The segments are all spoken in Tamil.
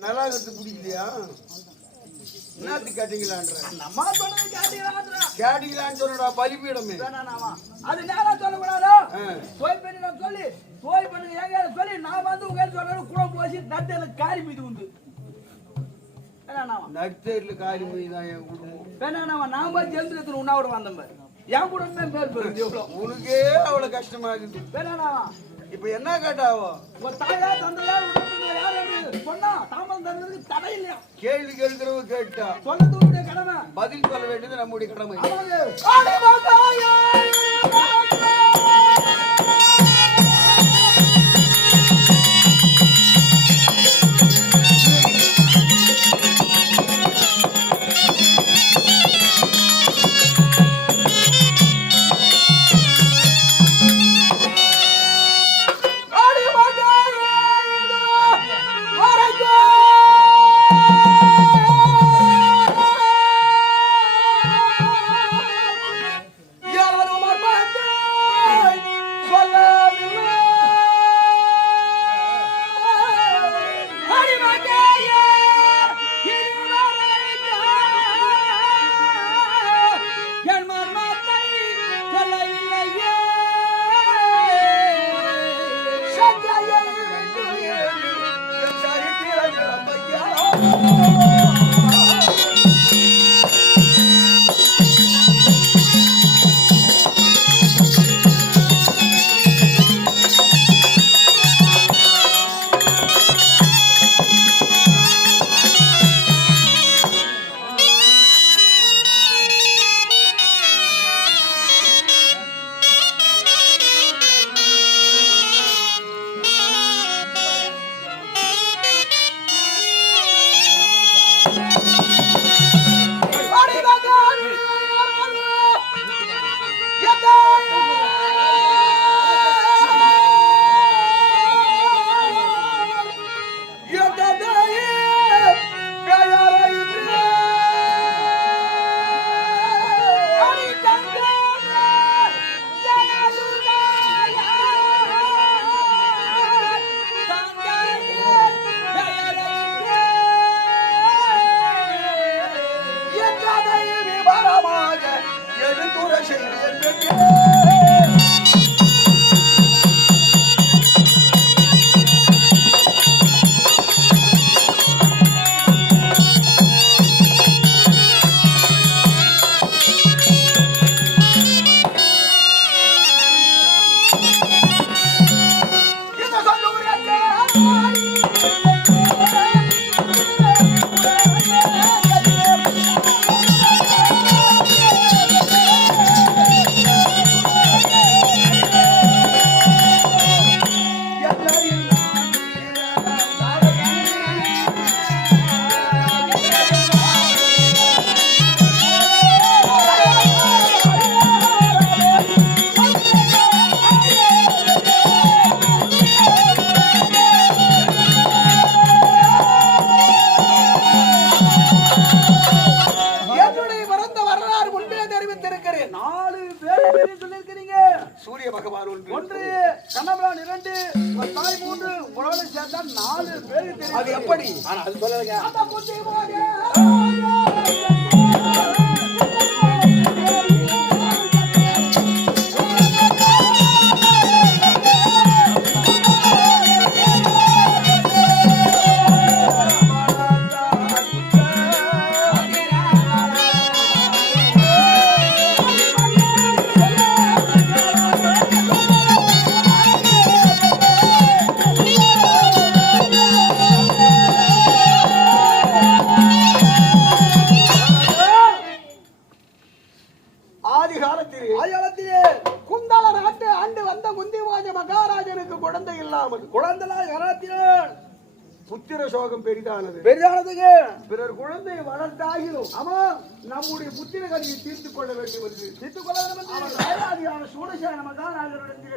நல்லா இருக்கிறது பிடிக்கலையா? என்னத்து கேட்டீங்களான்ற? நம்ம சொன்னது கேட்டீங்களா கேட்டீங்களான்னு சொன்னடா பலிபீடமே. அது நேரா சொல்லக்கூடாது. தோய் பண்ணிடம் சொல்லி தோய் பண்ணுங்க எங்க சொல்லி நான் வந்து உங்க சொல்றது கூட போசி நட்டு காரி மீது உண்டு. நடுத்தேரில் காரி போய் தான் என் குடும்பம். வேணாமா நான் போய் ஜெயந்திரத்தில் உண்ணாவிட வந்தேன் பாரு. என் குடும்பமே பேர் பெருது எவ்வளோ. உனக்கே அவ்வளவு கஷ்டமா இருக்குது. வேணாமா இப்ப என்ன கேட்டாவோ? உங்க தாயா தந்தையா உடம்புல யார் என்று சொன்னா தாமதம் தந்ததுக்கு தடை இல்லையா? கேள்வி கேட்கிறவ கேட்டா. சொன்னது கடமை. பதில் சொல்ல வேண்டியது நம்முடைய கடமை.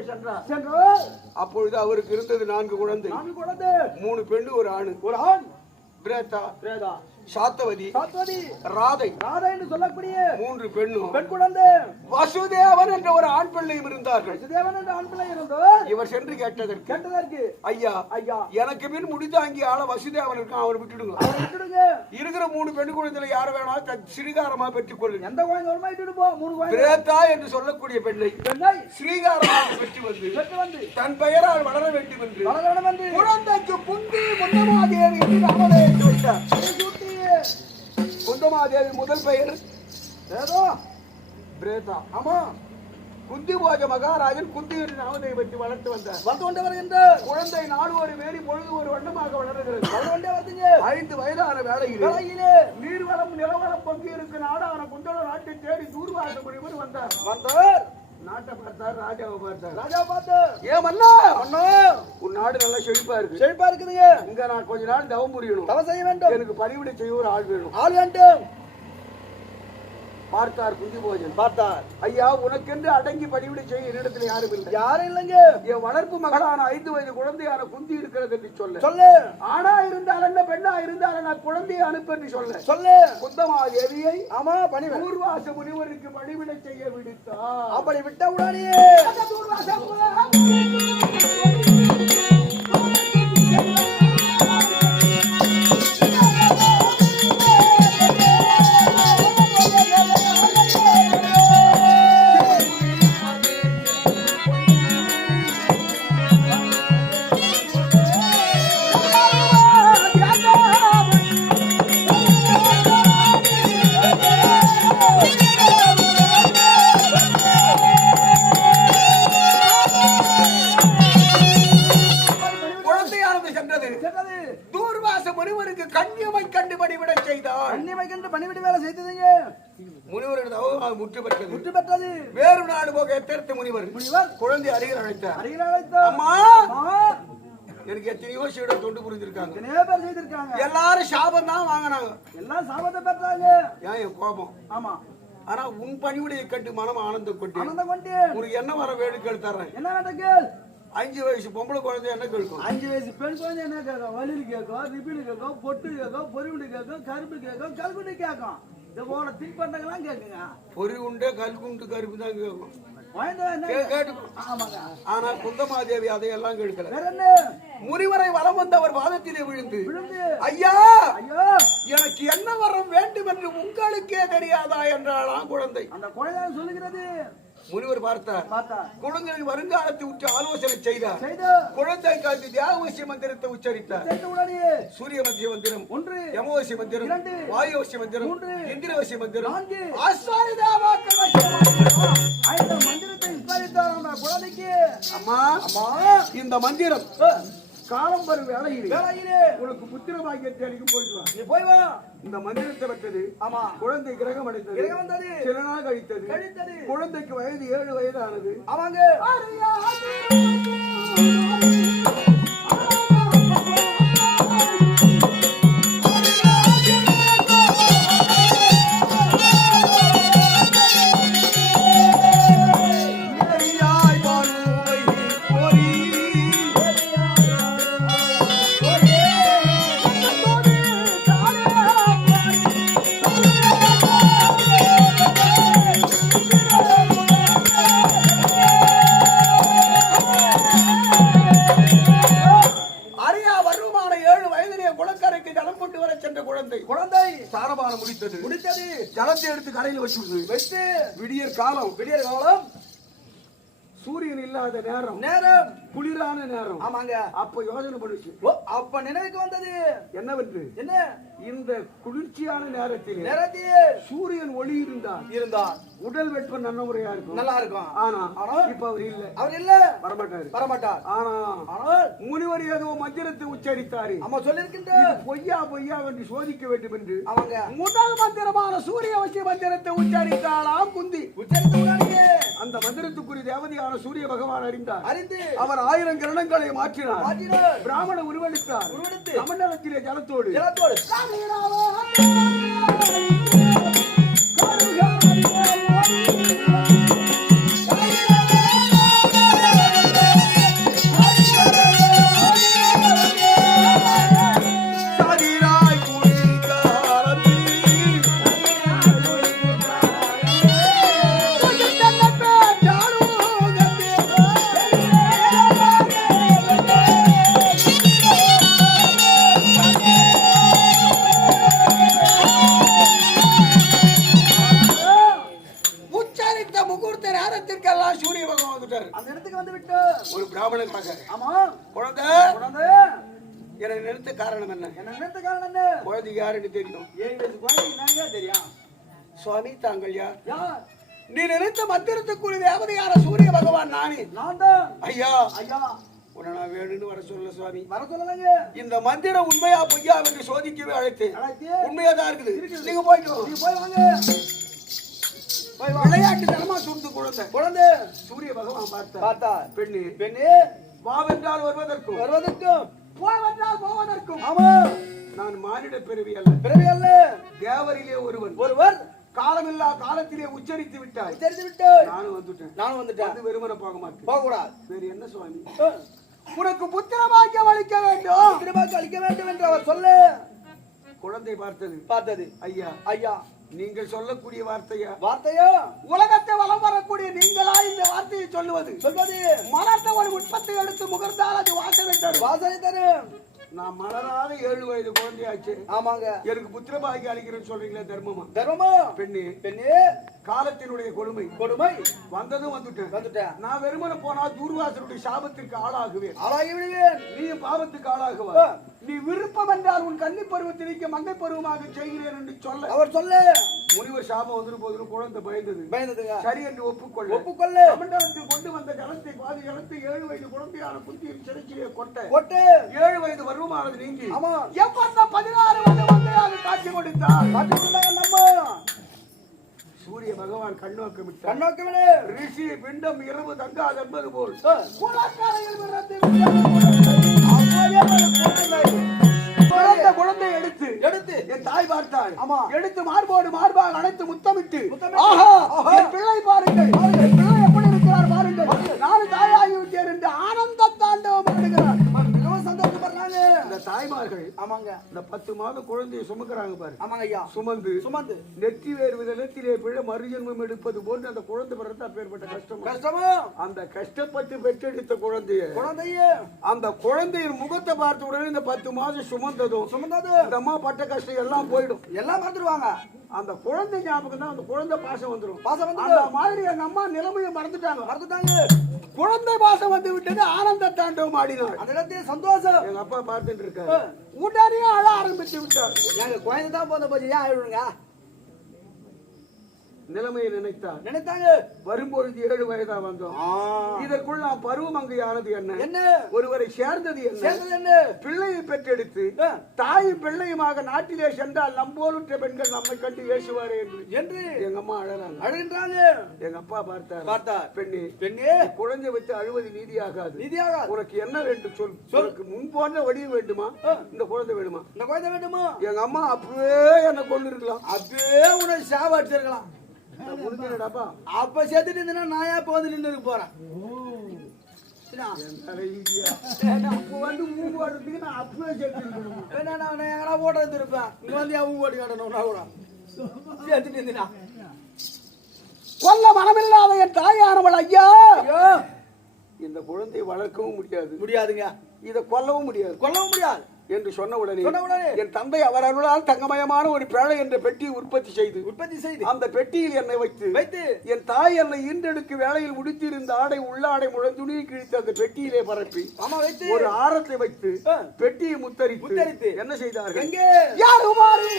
சென்றார். சென்று அப்பொழுது அவருக்கு இருந்தது நான்கு குழந்தை நான்கு குழந்தை மூணு பெண்ணு ஒரு ஆணு. ஒரு ஆண். பிரேத்தா வேதா சாத்தவதி சாத்வதி ராதை. ராதா என்று சொல்லக்கூடிய மூன்று பெண்ணும் பெண் குழந்தை. வசுதேவன் என்ற ஒரு ஆண் பிள்ளையும் இருந்தார்கள். வசுதேவன் என்ற ஆண் பிள்ளை இருந்தோ இவர் சென்று கேட்டதற்கு கேட்டதற்கு ஐயா ஐயா எனக்கு பின் முடிதாங்கி ஆள வசுதேவன் இருக்கான் அவனை விட்டுடுங்க. அவரை விட்டுடுங்க. இருக்கிற மூணு பெண் குழந்தைகளை யார் வேணாலும் சிறுகாரமா பெற்றுக் கொள்ளுங்க எந்த குழந்தை வருமா இட்டுட்டு போ மூணு குழந்தை என்று சொல்லக்கூடிய பெண்ணை பெண்ணை ஸ்ரீகாரமாக பெற்று வந்து பெற்று வந்து தன் பெயரால் வளர வேண்டும் என்று வளர்ந்தவன் வந்து குழந்தைக்கு குந்தி குந்தமாதேவி என்று நாமதேவி வைத்தார் குந்தமாதேவி முதல் பெயர். ஏதோ? பிரேதா. ஆமா குந்தி போஜ மகாராஜன் குந்தி என்று நாமதேவி வச்சு வளர்த்து வந்தார். வந்து கொண்டு வருகின்ற குழந்தை நாடு ஒரு வேலி பொழுது ஒரு வண்ணமாக வளர்கிறது. வந்து கொண்டே வருதுங்க ஐந்து வயதான வேளையில் வேலையிலே நீர்வளம் நிலவளம் பங்கு இருக்கு நாடான குந்தள நாட்டை தேடி தூர்வாச முனிவர் வந்தார். வந்தார்? நாட்டை பார்த்தார் ராஜாவை பார்த்தார். ராஜா பார்த்து ஏன் மன்னா? அண்ணா உன் நாடு நல்லா செழிப்பா இருக்கு. செழிப்பா இருக்குதுங்க. இங்க நான் கொஞ்ச நாள் தவம் புரியணும். தவம் செய்ய வேண்டும். எனக்கு பணிவிடை செய்ய ஒரு ஆள் வேணும். ஆள் வேண்டும். பார்த்தார் குந்தி போஜன் பார்த்தார் ஐயா உனக்கென்று அடங்கி பணிவிடை செய்ய என்னிடத்துல யாரும் இல்லை. யாரும் இல்லைங்க. என் வளர்ப்பு மகளான ஐந்து வயது குழந்தையான குந்தி இருக்கிறது என்று சொல்ல. சொல்லு. ஆணா இருந்தால் என்ன பெண்ணா இருந்தால் நான் குழந்தையை அனுப்பு என்று சொல்ல. சொல்லு. குந்தமா தேவியை ஆமா பணி. பூர்வாச முனிவருக்கு பணிவிடை செய்ய விடுத்தார். அப்படி விட்ட உடனே எனக்கு எத்தனையோ சீடம் தொண்டு புரிஞ்சிருக்காங்க. எத்தனையோ பேர் செய்திருக்காங்க. எல்லாரும் சாபம் தான் வாங்கினாங்க. எல்லாம் சாபத்தை பெற்றாங்க. ஏன் என் கோபம்? ஆமா. ஆனா உன் பணிவிடையை கண்டு மனம் ஆனந்தம் கொண்டு ஆனந்தம் கொண்டு உனக்கு என்ன வர வேடுக்கள் தர்றேன். என்ன வேண்டாம் கேள். அஞ்சு வயசு பொம்பளை குழந்தை என்ன கேட்கும்? அஞ்சு வயசு பெண் குழந்தை என்ன கேட்கும்? வலில் கேட்கும் ரிப்பிடு கேட்கும் பொட்டு கேட்கும் பொறிவுண்டு கேட்கும் கரும்பு கேட்கும் கல்குண்டு கேட்கும். இது போல தின்பண்டங்கள்லாம் கேட்குங்க. பொறி உண்டே கல்குண்டு கருப்பு தான் கேட்கும். ஆனா குந்தமாதேவி அதையெல்லாம் கேட்கல. முனிவரை வலம் வந்து அவர் பாதத்திலே விழுந்து. ஐயா ஐயோ எனக்கு என்ன வரம் வேண்டும் என்று தெரியாதா என்றாளாம் குழந்தை. அந்த குழந்தை சொல்லுகிறது முனிவர் பார்த்தார். பார்த்தா குழந்தை வருங்காலத்தை உற்று ஆலோசனை செய்தார். செய்து குழந்தை காத்து தியாகவசிய மந்திரத்தை உச்சரித்தார். சூரிய மத்திய மந்திரம் ஒன்று யமவசிய மந்திரம் இரண்டு, வாயுவசிய மந்திரம் மூன்று, இந்திரவசிய மந்திரம் மந்திரத்தை அந்த குழந்தைக்கு. அம்மா அம்மா. இந்த மந்திரம். காலம் வரும் வேலையிலே உனக்கு புத்திர பாக்கியத்தை அளிக்கும் போயிட்டு வா. நீ போய் வா. இந்த மந்திரத்தை பெற்றது ஆமா. குழந்தை கிரகம் அடைந்தது கிரகம் வந்தது. சில நாள் கழித்தது. கழித்தது குழந்தைக்கு வயது ஏழு வயதானது. அவங்க முடித்தது முடித்தது ஜலத்தை எடுத்து கரையில் வச்சு வைத்து விடியற் காலம். விடியற் காலம் சூரியன் இல்லாத நேரம். நேரம். குளிரான நேரம். ஆமாங்க. அப்ப யோசனை பண்ணுச்சு. அப்ப நினைவுக்கு வந்தது. என்னவென்று? என்ன? இந்த குளிர்ச்சியான நேரத்தில் நேரத்திலே சூரியன் ஒளி இருந்தால் இருந்தார் உடல் வெப்பம் நல்ல முறையா இருக்கும். நல்லா இருக்கும் ஆனா இப்ப அவர் இல்ல. அவர் இல்ல. வரமாட்டாரு. வரமாட்டார். ஆனா ஆனால் முனிவர் ஏதோ மந்திரத்தை உச்சரித்தாரு. அம்மா சொல்லிருக்கின்ற பொய்யா பொய்யா என்று சோதிக்க வேண்டும் என்று அவங்க முதல் மந்திரமான சூரிய வசி மந்திரத்தை உச்சரித்தாளாம் குந்தி உச்சரித்த அந்த மந்திரத்துக்குரிய தேவதையான சூரிய பகவான் அறிந்தார். அறிந்து அவர் ஆயிரம் கிரணங்களை மாற்றினார். பிராமண உருவெடுத்தார். உருவெடுத்து கமண்டலத்திலே ஜலத்தோடு ஜலத்தோடு. சதிராய் யார்? யார்? நீ நினைத்த மந்திரத்துக்குரிய தேவதையான சூரிய பகவான் நானே. நான் தான். ஐயா. ஐயா. உன்னை நான் வேணும்னு வர சொல்ல சுவாமி. வர சொல்லலங்க. இந்த மந்திரம் உண்மையா பொய்யா என்று சோதிக்கவே அழைத்தேன். அழைத்து உண்மையா தான் இருக்குது. நீங்க போயிட்டு வாங்க. நீ போய் வாங்க. போய் வா விளையாட்டு தனமா சுருந்து குழந்தை. குழந்தை. சூரிய பகவான் பார்த்தா பார்த்தா பெண்ணு. பெண்ணே. வாவென்றால் வருவதற்கும். வருவதற்கும். போவென்றால் போவதற்கும். ஆமா நான் மானிட பிறவி அல்ல. பிறவி அல்ல. தேவரிலே ஒருவன். ஒருவர். காலமில்லா காலத்திலே உச்சரித்து விட்டாய். தெரிந்து விட்டு நானும் வந்துட்டேன். நானும் வந்துட்டேன். வந்து வெறுமனை போக மாட்டேன் போக கூடாது வேறு என்ன சுவாமி? உனக்கு புத்திர பாக்கியம் அளிக்க வேண்டும். திரும்ப அளிக்க வேண்டும் என்று அவர் சொல்ல. குழந்தை பார்த்தது. பார்த்தது. ஐயா ஐயா. நீங்கள் சொல்லக்கூடிய வார்த்தையா? வார்த்தையோ? உலகத்தை வலம் வரக்கூடிய நீங்களா இந்த வார்த்தையை சொல்லுவது? சொல்வது. மலர்ந்த ஒரு உற்பத்தி எடுத்து முகர்ந்தால் அது வாசனை தரும். வாசனை தரும். நான் மலராத ஏழு வயது குழந்தையாச்சு. ஆமாங்க. எனக்கு புத்திர பாக்கியம் அளிக்கிறேன்னு சொல்றீங்களே தர்மமா? தர்மமா? பெண்ணு பெண்ணே. காலத்தினுடைய கொடுமை. கொடுமை? வந்ததும் வந்துட்டேன். வந்துட்டேன். நான் வெறுமனை போனா தூர்வாசனுடைய சாபத்திற்கு ஆளாகுவேன். ஆளாகி விடுவேன் நீயும் பாவத்துக்கு ஆளாகுவா. நீ விருப்பம் என்றால் உன் கன்னி பருவத்திற்கு மங்கை பருவமாக செய்கிறேன் என்று சொல்ல. அவர் சொல்ல. முனிவர் சாபம் வந்துட்டு போது குழந்தை பயந்தது. பயந்ததுங்க. சரி என்று ஒப்புக்கொள்ள. ஒப்புக்கொள்ள. கமண்டலத்தில் கொண்டு வந்த ஜலத்தை பாதி ஜலத்தை ஏழு வயது குழந்தையான குந்தியின் சிறைச்சிலே கொட்ட. கொட்டு. ஏழு வயது பருவமானது நீங்கி. ஆமா. எப்ப பதினாறு வந்து மங்கையாக காட்சி கொடுத்தார்? நம்ம. சூரிய பகவான் கண்ணோக்கமிட்டார் கண்ணோக்கவிடு ரிஷி பிண்டம் இரவு தங்காது என்பது போல். குழந்தை. எடுத்து எடுத்து என் தாய் பார்த்தாள் ஆமா. எடுத்து மார்போடு மார்பாக அணைத்து முத்தமிட்டு. ஆஹா பிள்ளை பாருங்கள் பிள்ளை ஆமாங்க இந்த பத்து மாத குழந்தையை சுமக்கிறாங்க பாரு. ஆமாங்க ஐயா சுமந்து சுமந்து. நெற்றி வேறு விதத்திலே பிழை மறுஜன்மம் எடுப்பது போன்று அந்த குழந்தை பிறந்த அப்பேற்பட்ட கஷ்டம் கஷ்டமா. அந்த கஷ்டப்பட்டு பெற்றெடுத்த குழந்தைய குழந்தையே. அந்த குழந்தையின் முகத்தை பார்த்த உடனே இந்த பத்து மாதம் சுமந்ததும் சுமந்தது. இந்த அம்மா பட்ட கஷ்டம் எல்லாம் போயிடும். எல்லாம் மறந்துடுவாங்க அந்த குழந்தை ஞாபகம் தான் அந்த குழந்தை பாசம் வந்துடும் பாசம் வந்து அந்த மாதிரி எங்க அம்மா நிலைமையை மறந்துட்டாங்க. மறந்துட்டாங்க. குழந்தை பாசம் வந்து விட்டது ஆனந்த தாண்டவம் ஆடினார் அந்த இடத்துல சந்தோஷம். எங்க அப்பா பார்த்துட்டு இருக்காரு. உடனே அழ ஆரம்பிச்சு விட்டார். எங்க குழந்தை தான் போத போச்சு ஏன் ஆயிடுங்க நிலைமையை நினைத்தார் நினைத்தாங்க. வரும்பொழுது ஏழு வயதா வந்தோம். இதற்குள் நான் பருவமங்கையானது என்ன? என்ன? ஒருவரை சேர்ந்தது என்ன? பிள்ளையை பெற்றெடுத்து. தாயும் பிள்ளையுமாக நாட்டிலே சென்றால் நம்போலுற்ற பெண்கள் நம்மை கண்டு ஏசுவாரே என்று என்று எங்க அம்மா அழறாங்க. அழுகின்றாங்க. எங்க அப்பா பார்த்தார் பார்த்தார். பெண்ணே பெண்ணே. குழந்தை வைத்து அழுவது நீதியாகாது. நிதியாக உனக்கு என்ன வேண்டும் சொல். உனக்கு முன் போன்ற வடிவு வேண்டுமா? இந்த குழந்தை வேணுமா இந்த குழந்தை வேண்டுமா? எங்க அம்மா அப்பவே என்ன கொண்டு இருக்கலாம் அப்பவே உனக்கு சாவ அடிச்சிருக்கலாம் முடிஞ்சடாப்பா அப்ப. செத்துட்டு இருந்தேன்னா நான் ஏன் வந்து நின்று போறேன்? வந்து மூணு வருடத்துக்கு நான் அப்பவே நான் எங்கடா ஓட்ட எடுத்திருப்பேன் இங்க வந்து ஊ ஓடி காட்டணும்னா கூட. செத்துட்டு இருந்தேனா? கொல்ல மனமில்லாத என் தாயானவள் ஐயோ. இந்த குழந்தையை வளர்க்கவும் முடியாது. முடியாதுங்க. இதை கொல்லவும் முடியாது. கொல்லவும் முடியாது. என்று சொன்ன உடனே என் தந்தை அவர் அருளால் தங்கமயமான ஒரு பேழை என்ற பெட்டியை உற்பத்தி செய்து உற்பத்தி செய்து அந்த பெட்டியில் என்னை வைத்து வைத்து என் தாய் என்னை ஈன்றெடுக்க வேளையில் முடித்திருந்த ஆடை உள்ளாடை முழந்துணியை கிழித்து அந்த பெட்டியிலே பரப்பி ஆமா வைத்து ஒரு ஆரத்தை வைத்து. பெட்டியை முத்தரித்து முத்தரித்து. என்ன செய்தார்கள் எங்கே யார் குமாரி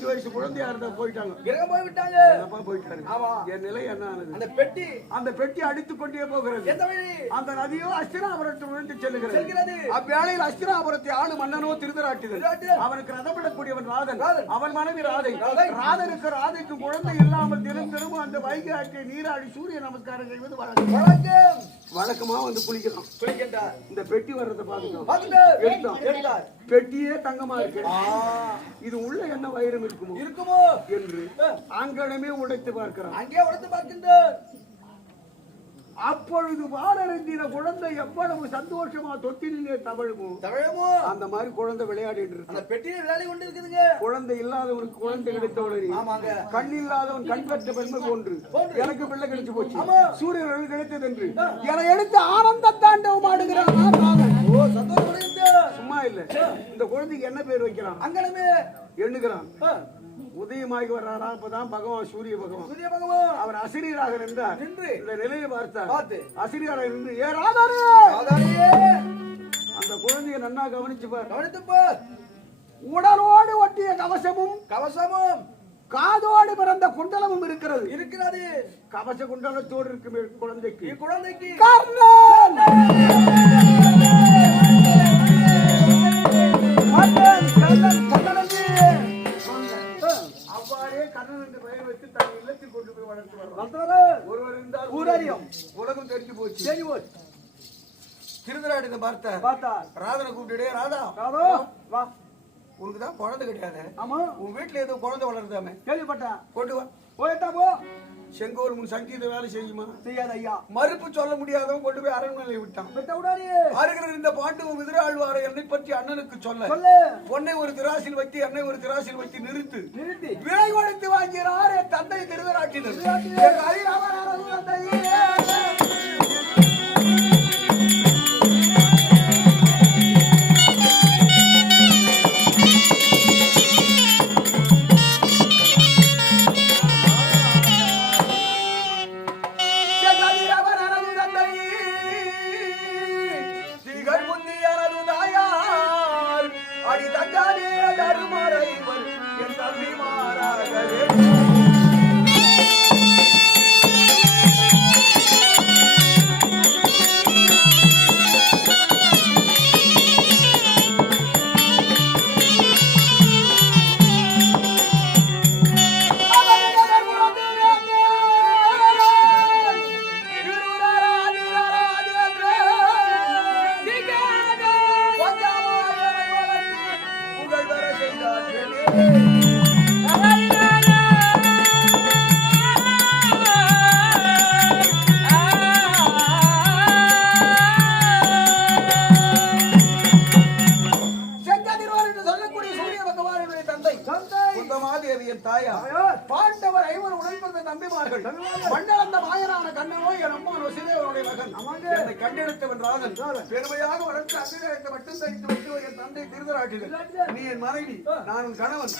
அஞ்சு வயசு குழந்தையா இருந்தா போயிட்டாங்க. கிரகம் போய் விட்டாங்க. எங்க அப்பா போயிட்டாரு? ஆமா. என் நிலை என்ன ஆனது? அந்த பெட்டி. அந்த பெட்டி அடித்துக் கொண்டே போகிறது. எந்த வழி? அந்த நதியோ அஸ்தினாபுரத்தை விழுந்து செல்லுகிறது. செல்கிறது. அவ்வேளையில் அஸ்தினாபுரத்தை ஆளு மன்னனோ திருதராட்டுதல். அவனுக்கு ரதமிடக்கூடியவன் ராதன். அவன் மனைவி ராதை. ராதை. ராதனுக்கு ராதைக்கு குழந்தை இல்லாமல் தினம் தினமும் அந்த வைகை நீராடி சூரிய நமஸ்காரம் செய்வது வழக்கம். வழக்கமா வந்து குளிக்கலாம். குளிக்கின்றார் இந்த பெட்டி வர்றதை. எடுத்தார் பெட்டியே தங்கமா இருக்கு. இது உள்ள என்ன வைரம் இருக்குமோ? இருக்குமோ? என்று அங்கனமே உடைத்து பார்க்கிறான். அங்கே உடத்து பார்க்கின்றார். அப்பொழுது வாடறிந்தின குழந்தை எவ்வளவு சந்தோஷமா தொட்டிலே தவழுமோ தமிழமோ அந்த மாதிரி குழந்தை விளையாடிட்டு இருக்கு. அந்த பெட்டியில விளையாடி கொண்டு இருக்குதுங்க குழந்தை இல்லாதவனுக்கு குழந்தை கிடைத்தவளே. ஆமாங்க. கண் இல்லாதவன் கண் பெற்ற பெண்மை போன்று. எனக்கு பிள்ளை கிடைச்சு போச்சு. சூரியன் கிடைத்தது என்று என எடுத்து ஆனந்த தாண்டவம் ஆடுகிறான். ஓ சந்தோஷம். சும்மா இல்ல. இந்த குழந்தைக்கு என்ன பேர் வைக்கிறான்? அங்கனமே. எண்ணுகிறான். உதயமாகி வர்றாரா? அப்பதான் பகவான் சூரிய பகவான். சூரிய பகவான். அவர் அசிரியராக நின்றார். நின்று இந்த நிலையை பார்த்தார். பார்த்து. அசிரியராக நின்று ஏ ராதாரே! அந்த குழந்தைய நன்னா கவனிச்சு பார். கவனித்து பார். உடலோடு ஒட்டிய கவசமும் கவசமும் காதோடு பிறந்த குண்டலமும் இருக்கிறது. இருக்கிறது. கவச குண்டலத்தோடு இருக்கும் குழந்தைக்கு. இக்குழந்தைக்கு கர்ணன் கர்ணன்! பெயர் வைத்து தன் இல்லத்தில் கொண்டு போய் வளர்த்து. ஒருவர் இருந்தால் ஊரறியும். உலகம் தெரிஞ்சு போச்சு சரி போச்சு. பார்த்த. ராதனை கூப்பிட்டுடே ராதா ராதோ, வா. உனக்கு தான் குழந்தை கிடையாது ஆமா, உன் வீட்டுல ஏதோ குழந்தை வளருதாமே கேள்விப்பட்டேன். கொண்டு வா போயிட்டா போ. செங்கோல் முன் சங்கீத வேலை செய்யுமா செய்யாத ஐயா. மறுப்பு சொல்ல முடியாதவன் கொண்டு போய் அரண்மனையை விட்டான். அருகில் இந்த பாண்டு விதிர ஆழ்வாரை என்னை பற்றி அண்ணனுக்கு சொல்ல. பொன்னை ஒரு திராசில் வைத்து என்னை ஒரு திராசில் வைத்து நிறுத்து நிறுத்தி. விலை கொடுத்து வாங்கிறார் என் தந்தை திருதராட்டினர் சொல்லக்கூடிய பெருமையாக வளர்த்து அங்கிரகத்தை மட்டும் தைத்து வைத்து என் தந்தை திருதராட்டிகள் நீ என் மனைவி நான் உன் கணவன்.